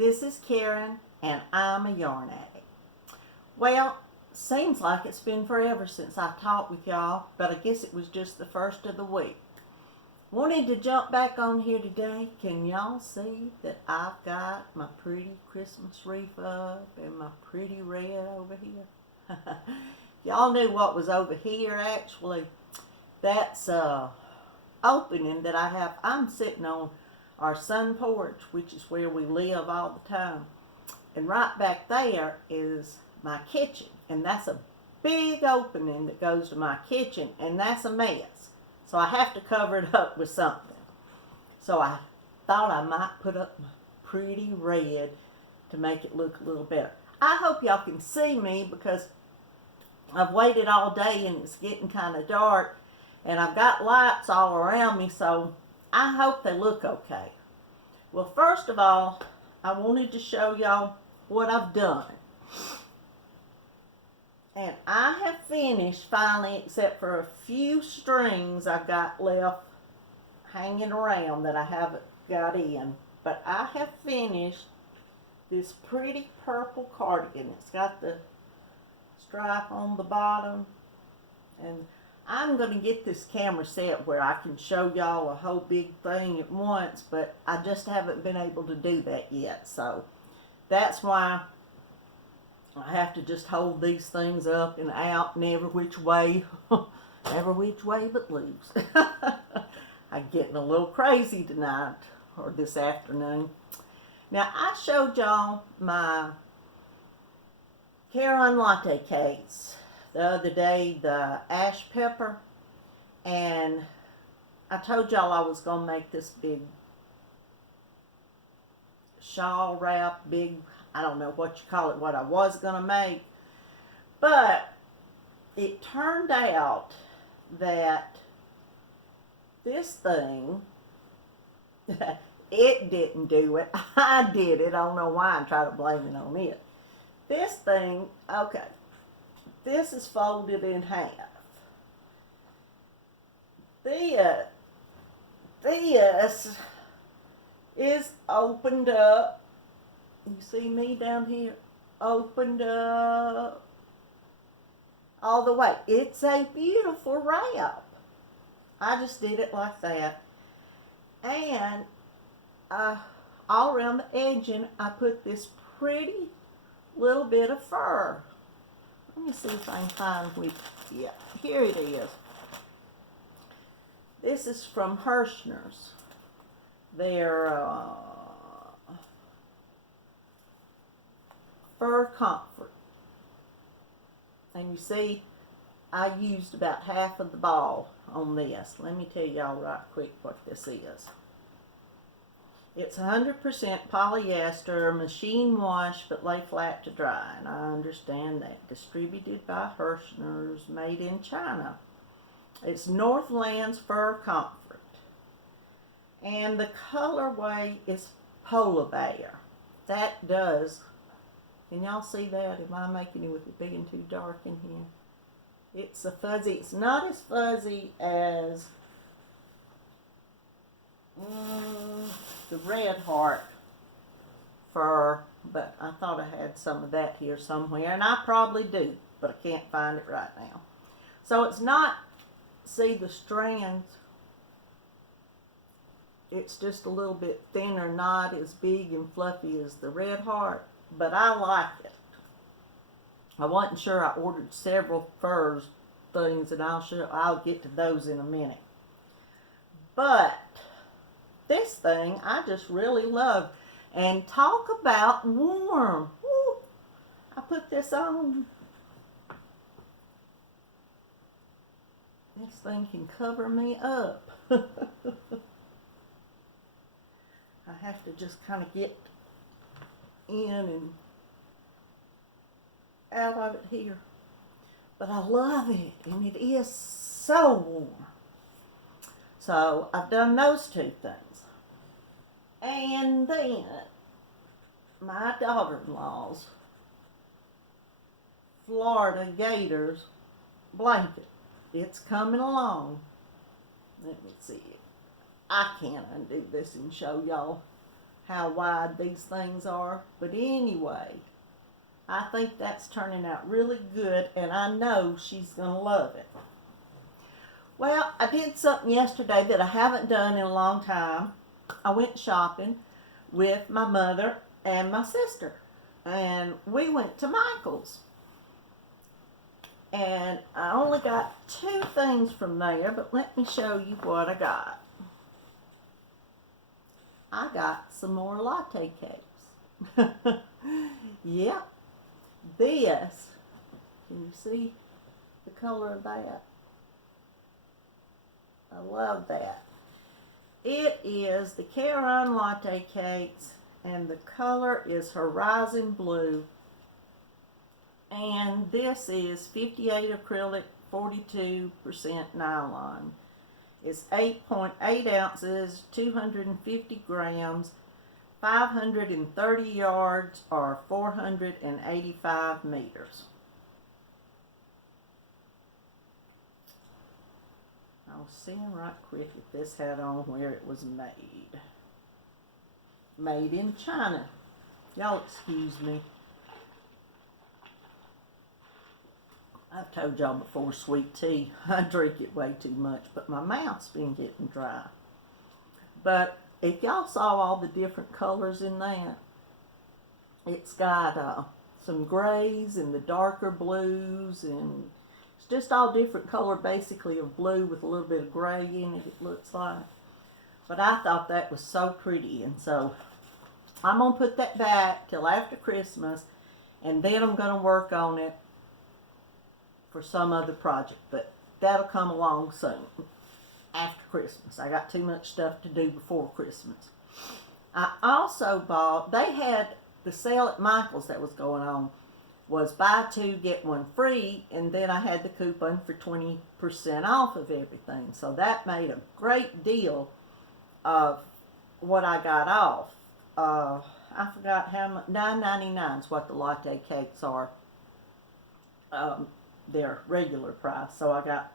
This is Karen, and I'm a yarn addict. Well, seems like it's been forever since I talked with y'all, but I guess it was just the first of the week. Wanted to jump back on here today. Can y'all see that I've got my pretty Christmas wreath up and my pretty red over here? Y'all knew what was over here, actually. That's opening that I have. I'm sitting on our sun porch, which is where we live all the time. And right back there is my kitchen. And that's a big opening that goes to my kitchen. And that's a mess. So I have to cover it up with something. So I thought I might put up my pretty red to make it look a little better. I hope y'all can see me because I've waited all day and it's getting kind of dark. And I've got lights all around me, so I hope they look okay. Well, first of all, I wanted to show y'all what I've done. And I have finished finally, except for a few strings I've got left hanging around that I haven't got in. But I have finished this pretty purple cardigan. It's got the stripe on the bottom, and I'm going to get this camera set where I can show y'all a whole big thing at once, but I just haven't been able to do that yet. So that's why I have to just hold these things up and out and every which way, every which way but loose. I'm getting a little crazy tonight, or this afternoon. Now, I showed y'all my McCaghren latte cakes the other day, the ash pepper, and I told y'all I was going to make this big shawl wrap, big, I don't know what you call it, what I was going to make, but it turned out that this thing, it didn't do it, I did it. I don't know why I'm trying to blame it on it. This thing, okay, this is folded in half. This is opened up. You see me down here? Opened up all the way. It's a beautiful wrap. I just did it like that. And all around the edging, I put this pretty little bit of fur. Let me see if I can find which. Yeah, here it is. This is from Herrschners. Their fur comfort. And you see, I used about half of the ball on this. Let me tell y'all right quick what this is. It's 100% polyester, machine wash, but lay flat to dry. And I understand that. Distributed by Herrschners, made in China. It's Northland's Fur Comfort. And the colorway is polar bear. That does, can y'all see that? Am I making it with it being too dark in here? It's a fuzzy, it's not as fuzzy as the Red Heart fur, but I thought I had some of that here somewhere, and I probably do, but I can't find it right now. So it's not, see the strands, it's just a little bit thinner, not as big and fluffy as the Red Heart, but I like it. I wasn't sure. I ordered several furs things, and I'll get to those in a minute. But this thing I just really love. And talk about warm. Woo. I put this on. This thing can cover me up. I have to just kind of get in and out of it here. But I love it, and it is so warm. So I've done those two things. And then my daughter-in-law's Florida Gators blanket. It's coming along. Let me see it. I can't undo this and show y'all how wide these things are. But anyway, I think that's turning out really good, and I know she's going to love it. Well, I did something yesterday that I haven't done in a long time. I went shopping with my mother and my sister, and we went to Michael's. And I only got 2 things from there, but let me show you what I got. I got some more latte cakes. Yep. This, can you see the color of that? I love that. It is the carousel latte cakes, and the color is horizon blue. And this is 58 acrylic, 42% nylon. It's 8.8 ounces, 250 grams, 530 yards, or 485 meters. I was seeing right quick if this had on where it was made. Made in China. Y'all excuse me. I've told y'all before, sweet tea, I drink it way too much, but my mouth's been getting dry. But if y'all saw all the different colors in that, it's got some grays and the darker blues, and it's just all different color basically of blue with a little bit of gray in it, it looks like. But I thought that was so pretty, and so I'm going to put that back till after Christmas, and then I'm going to work on it for some other project, but that'll come along soon. After Christmas. I got too much stuff to do before Christmas. I also bought, they had the sale at Michael's that was going on, was buy 2, get 1 free, and then I had the coupon for 20% off of everything. So that made a great deal of what I got off. I forgot how much, $9.99 is what the latte cakes are. Their regular price. So I got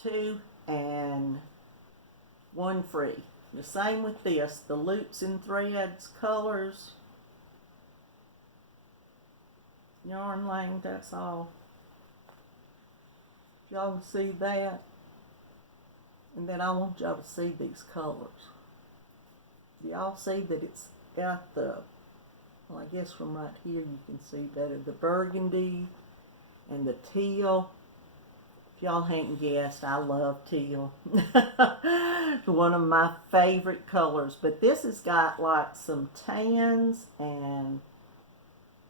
2 and 1 free. The same with this, the loops and threads colors. Yarn length, that's all. Y'all can see that. And then I want y'all to see these colors. Y'all see that it's got the, well, I guess from right here you can see better, the burgundy and the teal. If y'all hadn't guessed, I love teal. One of my favorite colors. But this has got like some tans and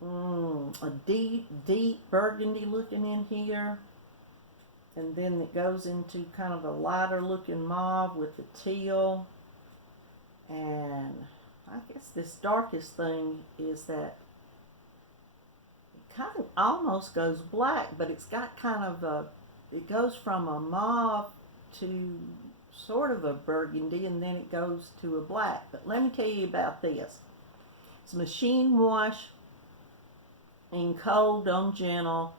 a deep burgundy looking in here. And then it goes into kind of a lighter looking mauve with the teal. And I guess this darkest thing is that it kind of almost goes black, but it's got kind of a, it goes from a mauve to sort of a burgundy, and then it goes to a black. But let me tell you about this. It's machine wash in cold on gentle,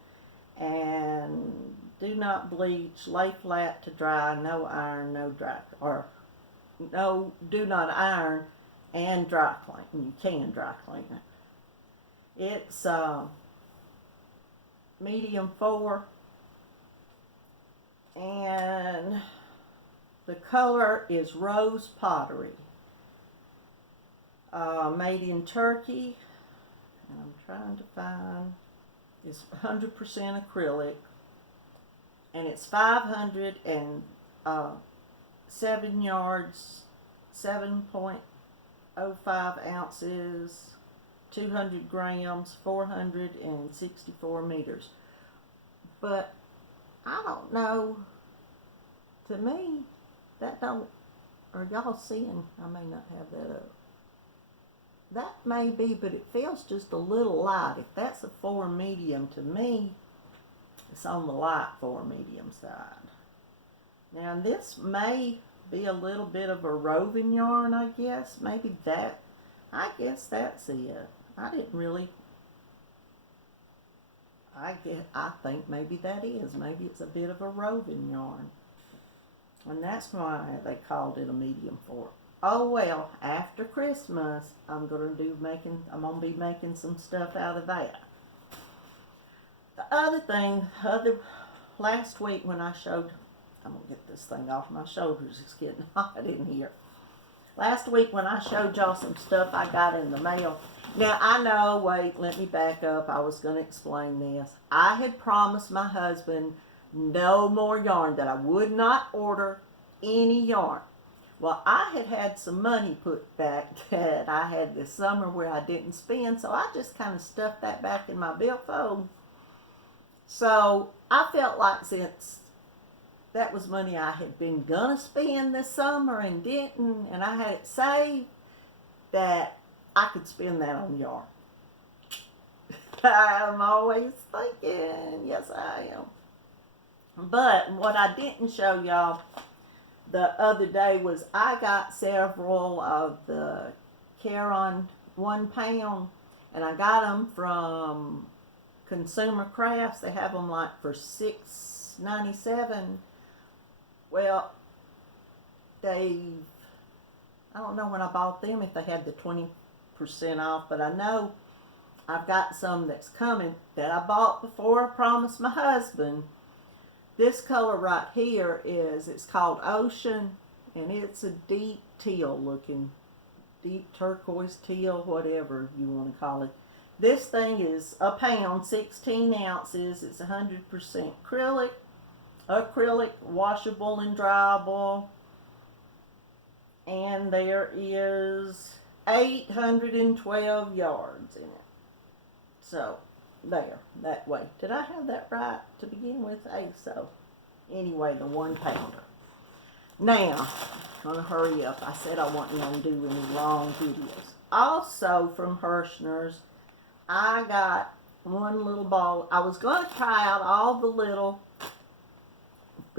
and do not bleach, lay flat to dry, no iron, no dry, or no, do not iron and dry clean. You can dry clean it. It's medium 4, and the color is rose pottery. Made in Turkey. And I'm trying to find, it's 100% acrylic, and it's 507 yards, 7.05 ounces, 200 grams, 464 meters. But I don't know, to me, that don't, are y'all seeing, I may not have that up. That may be, but it feels just a little light. If that's a 4 medium, to me, it's on the light 4 medium side. Now this may be a little bit of a roving yarn, I guess. Maybe that, I guess that's it. I didn't really, I think maybe that is. Maybe it's a bit of a roving yarn. And that's why they called it a medium 4. Oh well, after Christmas, I'm gonna be making some stuff out of that. The other thing, last week when I'm gonna get this thing off my shoulders. It's getting hot in here. Last week when I showed y'all some stuff I got in the mail. Now I know. Wait, let me back up. I was gonna explain this. I had promised my husband no more yarn, that I would not order any yarn. Well, I had some money put back that I had this summer where I didn't spend, so I just kind of stuffed that back in my billfold. So I felt like, since that was money I had been gonna spend this summer and didn't, and I had it saved, that I could spend that on yarn. I'm always thinking, yes I am. But what I didn't show y'all the other day was I got several of the Caron 1 pound, and I got them from Consumer Crafts. They have them like for $6.97. Well, I don't know when I bought them if they had the 20% off, but I know I've got some that's coming that I bought before I promised my husband. This color right here it's called Ocean, and it's a deep teal looking, deep turquoise teal, whatever you want to call it. This thing is a pound, 16 ounces. It's 100% acrylic, washable and dryable. And there is 812 yards in it. So, there, that way. Did I have that right to begin with? So, anyway, the 1 pounder. Now, I'm gonna hurry up. I said I wasn't gonna do any long videos. Also, from Herrschners, I got one little ball. I was gonna try out all the little,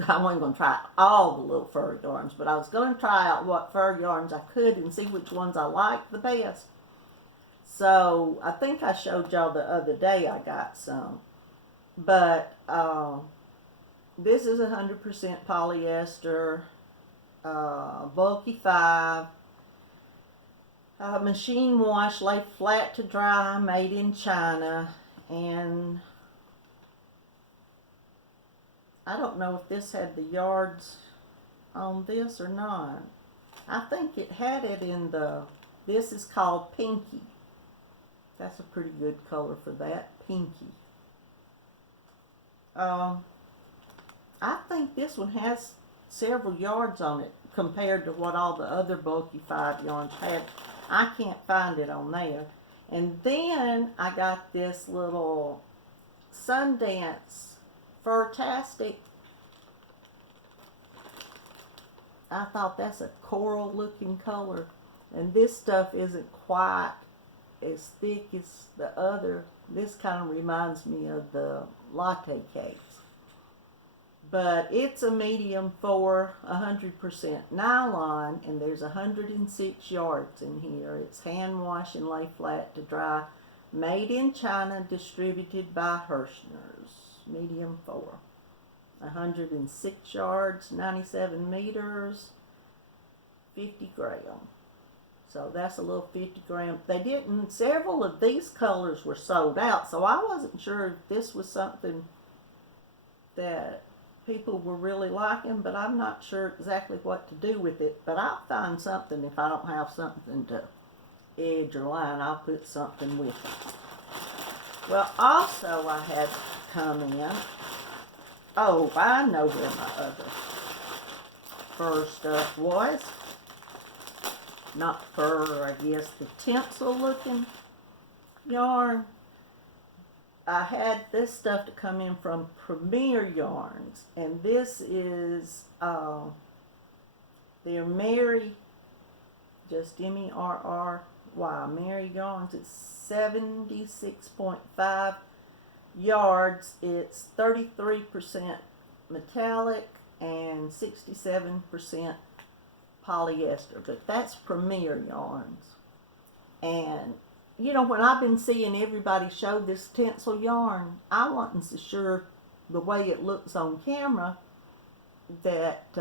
I wasn't gonna try all the little fur yarns, but I was gonna try out what fur yarns I could and see which ones I liked the best. So, I think I showed y'all the other day I got some. But, this is 100% polyester, bulky 5, machine wash, lay flat to dry, made in China. And I don't know if this had the yards on this or not. I think it had it in this is called Pinky. That's a pretty good color for that, Pinky. I think this one has several yards on it compared to what all the other bulky 5 yarns had. I can't find it on there. And then I got this little Sundance Furtastic. I thought that's a coral looking color. And this stuff isn't quite as thick as the other. This kind of reminds me of the Latte cakes. But it's a medium 4, 100% nylon, and there's 106 yards in here. It's hand wash and lay flat to dry. Made in China, distributed by Herrschners. Medium 4. 106 yards, 97 meters, 50 grams. So that's a little 50 gram. Several of these colors were sold out, so I wasn't sure if this was something that people were really liking, but I'm not sure exactly what to do with it. But I'll find something. If I don't have something to edge or line, I'll put something with it. Well, also I had come in. Oh, I know where my other fur stuff was. Not fur, I guess, the tinsel looking yarn. I had this stuff to come in from Premier Yarns, and this is their Mary, just M-E-R-R-Y, Mary Yarns. It's 76.5 yards. It's 33% metallic and 67% polyester, but that's Premier Yarns. And you know, when I've been seeing everybody show this tinsel yarn, I wasn't so sure the way it looks on camera that,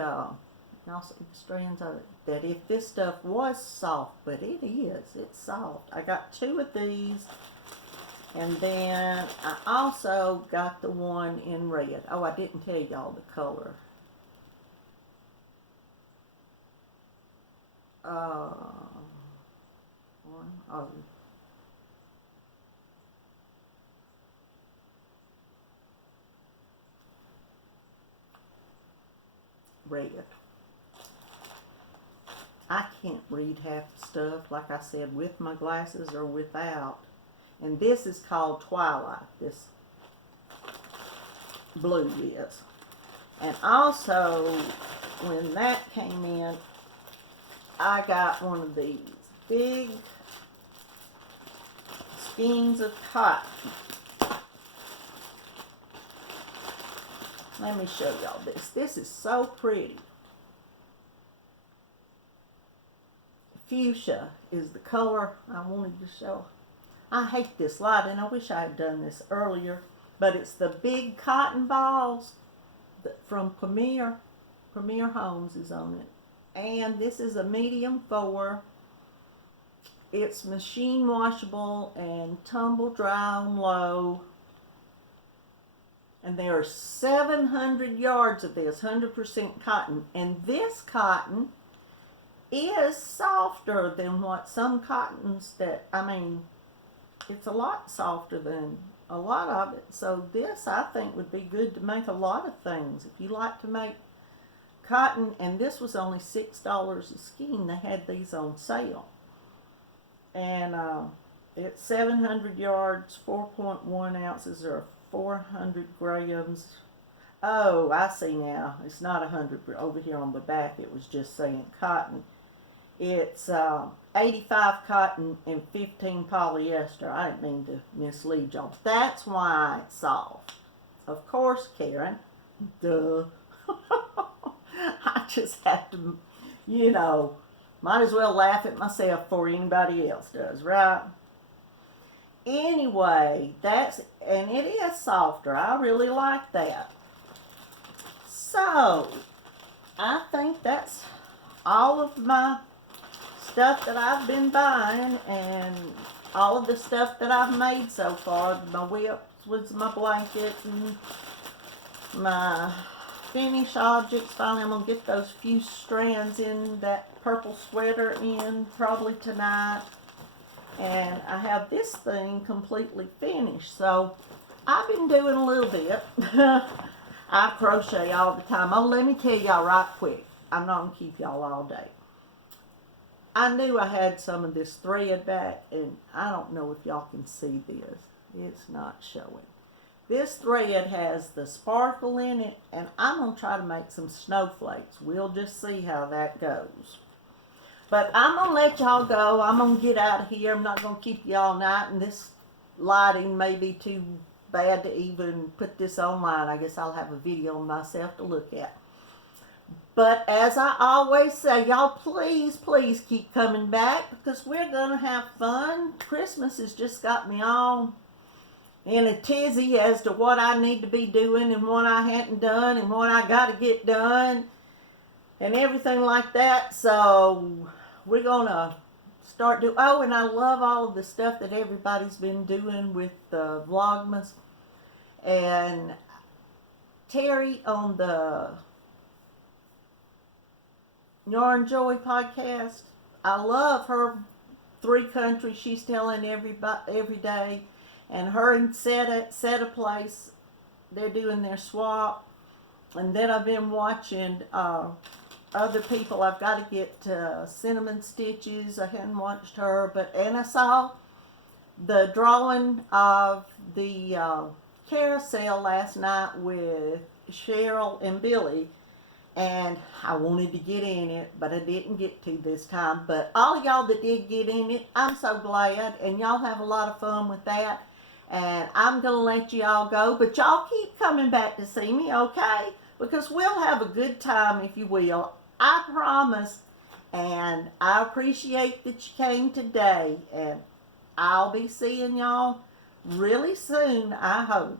Y'all see the strands of it? That if this stuff was soft, but it is, it's soft. I got 2 of these, and then I also got the one in red. Oh, I didn't tell y'all the color. Red. I can't read half the stuff, like I said, with my glasses or without. And this is called Twilight, this blue is. And also, when that came in, I got one of these big skeins of cotton. Let me show y'all this. This is so pretty. Fuchsia is the color I wanted to show. I hate this light, and I wish I had done this earlier, but it's the big cotton balls from Premier Homes is on it. And this is a medium 4. It's machine washable and tumble dry on low. And there are 700 yards of this, 100% cotton. And this cotton is softer than what some cottons that, it's a lot softer than a lot of it. So this, I think, would be good to make a lot of things. If you like to make cotton, and this was only $6 a skein. They had these on sale. And it's 700 yards, 4.1 ounces, or 400 grams. Oh, I see now. It's not 100 over here on the back. It was just saying cotton. It's 85 cotton and 15 polyester. I didn't mean to mislead y'all. That's why it's soft. Of course, Karen. Duh. I just have to, might as well laugh at myself before anybody else does, right? Anyway, and it is softer. I really like that. So, I think that's all of my stuff that I've been buying, and all of the stuff that I've made so far. My whips with my blankets and my finished objects. Finally, I'm going to get those few strands in that purple sweater in probably tonight. And I have this thing completely finished. So I've been doing a little bit. I crochet all the time. Oh, let me tell y'all right quick. I'm not going to keep y'all all day. I knew I had some of this thread back, and I don't know if y'all can see this. It's not showing. This thread has the sparkle in it, and I'm going to try to make some snowflakes. We'll just see how that goes. But I'm going to let y'all go. I'm going to get out of here. I'm not going to keep you all night, and this lighting may be too bad to even put this online. I guess I'll have a video myself to look at. But as I always say, y'all please, please keep coming back, because we're going to have fun. Christmas has just got me all in a tizzy as to what I need to be doing and what I hadn't done and what I got to get done and everything like that. So we're going to start doing, oh, and I love all of the stuff that everybody's been doing with the vlogmas. And Terri on the Yarn Joy podcast, I love her 3 countries she's telling every day. And her and Setta Place, they're doing their swap. And then I've been watching other people. I've got to get Cinnamon Stitches. I hadn't watched her. And I saw the drawing of the carousel last night with Cheryl and Billie. And I wanted to get in it, but I didn't get to this time. But all y'all that did get in it, I'm so glad. And y'all have a lot of fun with that. And I'm going to let y'all go. But y'all keep coming back to see me, okay? Because we'll have a good time, if you will. I promise. And I appreciate that you came today. And I'll be seeing y'all really soon, I hope.